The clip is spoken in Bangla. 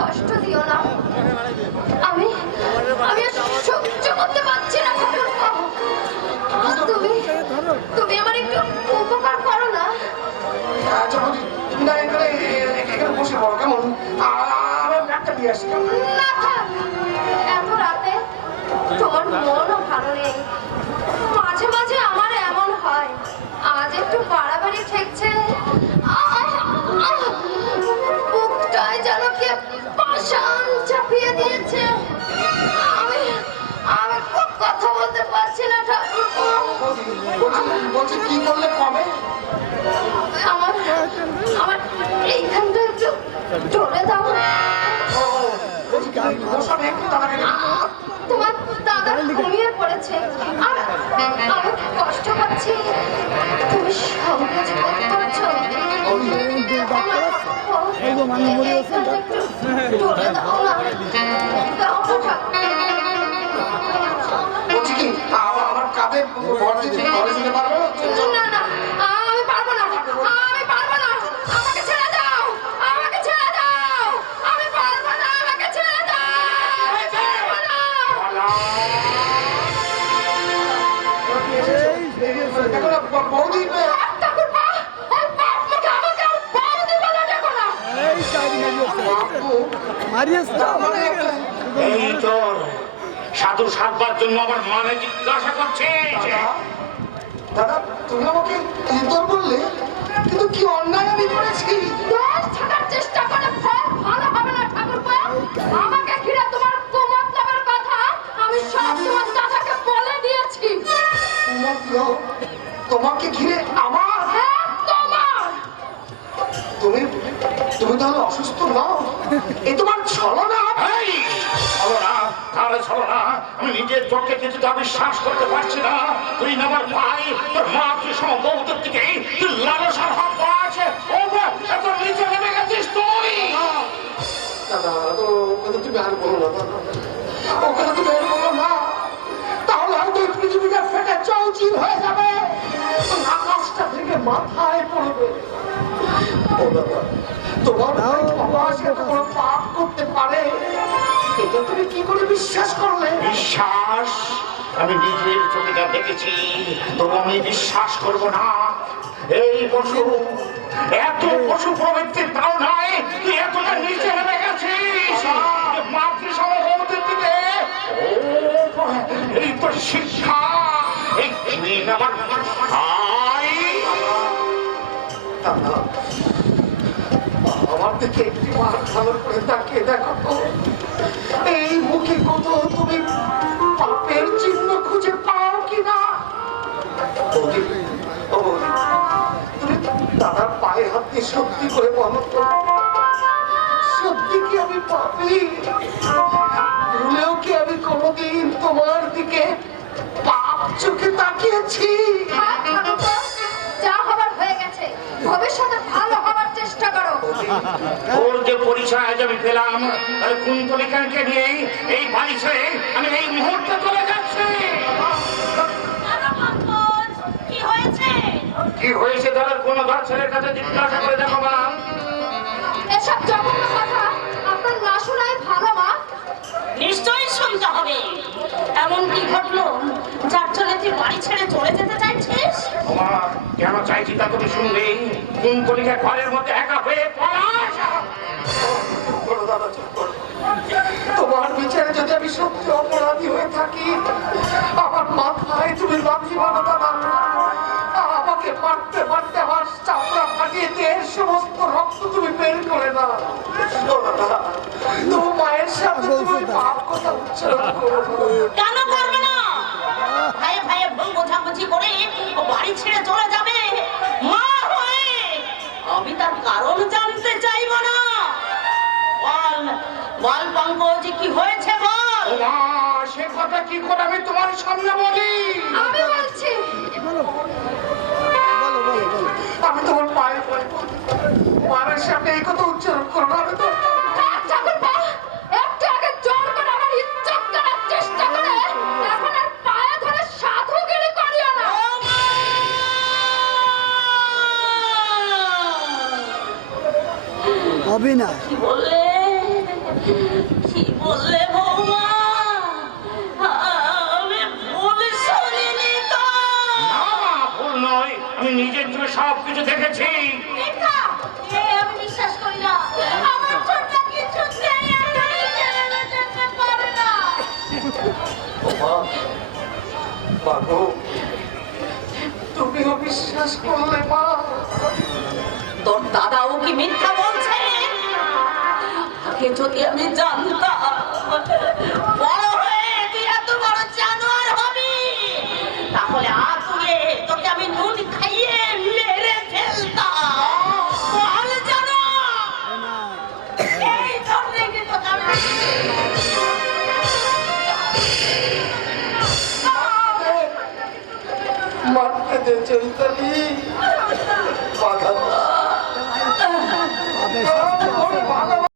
কষ্ট দিও না। আমি আমি আর সহ্য করতে পারছি না ঠাকুরপো। তুমি আমার একটু উপকার করো না। আচ্ছা বৌদি, তুমি না এখানে বসে পড়ো কেমন? আমার ব্যাগটা দিয়ে আসি। না থাক, এত রাতে তোমার মনও ভালো নেই। মাঝে মাঝে আমার এমন হয়, আজ একটু বাড়াবাড়ি ঠেকছে। বুকটায় যেন কে পাষাণ চাপিয়ে দিয়েছে। আমি আমি খুব কথা বলতে পারছি না ঠাকুরপো। বলছি কি করলে কবে? আমার আমার এইখানটা একটু চলে দাও। তোমার দাদা ঘুমিয়ে পড়েছে আর আমি কষ্ট পাচ্ছি। তুমি সংকোচ বোধ করছো? চলে দাও না, দাও না ঠাকুর। বলছি কি আমার কাঁধে ভর দিতে ঘরে যেতে পারবো? না না, আমি পারবো না, আমি পারবো না। আমাকে ছেড়ে দাও, আমাকে ছেড়ে দাও। আমি পারবো না, আমাকে ছেড়ে দাও। বৌদি ঠাকুরপো, এই বাপ মুখে আমাকে আর বৌদি বলে ডেকো না। এই তোর সাধু সাধবার জন্য আমার মানে জিজ্ঞাসা করছে। দাদা, তুমি আমাকে ইতর বললে, কিন্তু কি অন্যায় আমি করেছি? দেশ ছাড়ার চেষ্টা করে ফল ভালো হবে না ঠাকুরপো। আমাকে ঘিরে তোমার কুমতলবের কথা আমি সব তোমার দাদাকে বলে দিয়েছি। মতলব তোমাকে ঘিরে আমার? হ্যাঁ, তোমার। তুমি তুমি তাহলে অসুস্থ নও? এ তোমার ছলনা। এই ছলনা, তাহলে ছলনা। আমি নিজের চোখে কিছুটা বিশ্বাস করতে পারছি না। তুই না আমার ভাই, তোর মা তুই সম্ভবতের দিকে তুই লালসার হাত পা আছে। ও এত নিচে নেমে গেছিস তুই। দাদা, ও কথা তুমি আর বলো না দাদা, ও কথা তুমি আর বলো না। তাহলে হয়তো এই পৃথিবীটা ফেটে চৌচির হয়ে যাবে, আকাশটা থেকে মাথায় পড়বে। ও দাদা, তোমার ভাই প্রবাস এত বড় পাপ করতে পারে, এটা তুমি কি করে বিশ্বাস করলে? বিশ্বাস? আমি নিজের চোখে যা দেখেছি তবু আমি বিশ্বাস করব না। এই পশু, এত পশু প্রবৃত্তির ধারণায় তুই এতটা নিচে নেমে গেছিস। মাতৃসমভূতির দিকে এই তো শিক্ষা। এই তুই আমার ভাই। দাদা, আমার দিকে একটি বার ভালো করে তাকিয়ে দেখো তো, এই মুখে কত তুমি পাপের চিহ্ন খুঁজে পাও কিনা? বৌদি, ও বৌদি, তুমি দাদার পায়ে হাত দিয়ে সত্যি করে বলো তো, সত্যি কি আমি পাপী? ভুলেও কি আমি কোনোদিন তোমার দিকে পাপ চোখে তাকিয়েছি? হ্যাঁ, ঠাকুরপো, যা হবার হয়ে গেছে। ভবিষ্যতে ভালো হবার চেষ্টা করো। ওর যে পরিচয় আজ আমি পেলাম, কুন্তলিকাকে নিয়ে এই বাড়ি ছেড়ে আমি এই মুহূর্তে চলে যাচ্ছি। কি হয়েছে? কি হয়েছে তার কোন ঘর ছেলের কাছে জিজ্ঞাসা করে দেখো মা। এসব জঘন্য কথা আপনার না শোনাই ভালো মা। নিশ্চয়ই শুনতে হবে। এমন কি ঘটলো যার জন্য তুই বাড়ি ছেড়ে চলে যেতে চাইছিস? মা, কেন চাইছি তা তুমি শুনবে? কুন্তলিকা ঘরের মধ্যে একা হয়ে পলাশ। করো দাদা, চুপ করো। তোমার বিচারে যদি আমি সত্যি অপরাধী হয়ে থাকি, আমার মাথায় তুমি লাথি মারো দাদা। আমাকে মারতে মারতে আমার চামড়া ফাটিয়ে দিয়ে সমস্ত রক্ত তুমি বের করে না। ও দাদা, তোমার মায়ের সাথে তুমি পাপ কথা উচ্চারণ করো। কেন করবে না? ভাইয়ে ভাইয়ে ভুল বোঝাবুঝি করে ও বাড়ি ছেড়ে চলে যাবে। মা হয়ে আমি তার কারণ জানতে চাইবো না। বল বল পঙ্কজ, কি হয়েছে বল। মা, সে কথা কি করে আমি তোমার সামনে বলি? আমি বলছি, আমি তোমার পায়ে পড়ে মায়ের সামনে এই কথা উচ্চারণ করো না। আমি তো ঠাকুরপো, একটু আগে জোর করে আমার ইজ্জত করার চেষ্টা করে এখন আর পায়ে ধরে সাধুগিরি করিও না। কি বললে? কি বললে বৌমা? আমি ভুল শুনিনি তো? না মা, ভুল নয়, আমি নিজের চোখে সব কিছু দেখেছি। মিথ্যা! আমি বিশ্বাস করি না। আমার ছোট্ট কিছুতেই এখনই ছেড়ে যেতে পারে না। ও মা, মা গো, তুমিও বিশ্বাস করলে মা? তোর দাদাও কি মিথ্যা বলছে? আগে যদি আমি জানতাম বড় হয়ে তুই এত বড় জানোয়ার হবি, তাহলে আতুরে তোকে আমি নুন খাইয়ে মেরে ফেলতাম। বল জানো, এই জন্যই কি তোকে আমি মারতে দে চৈতালি, বাধা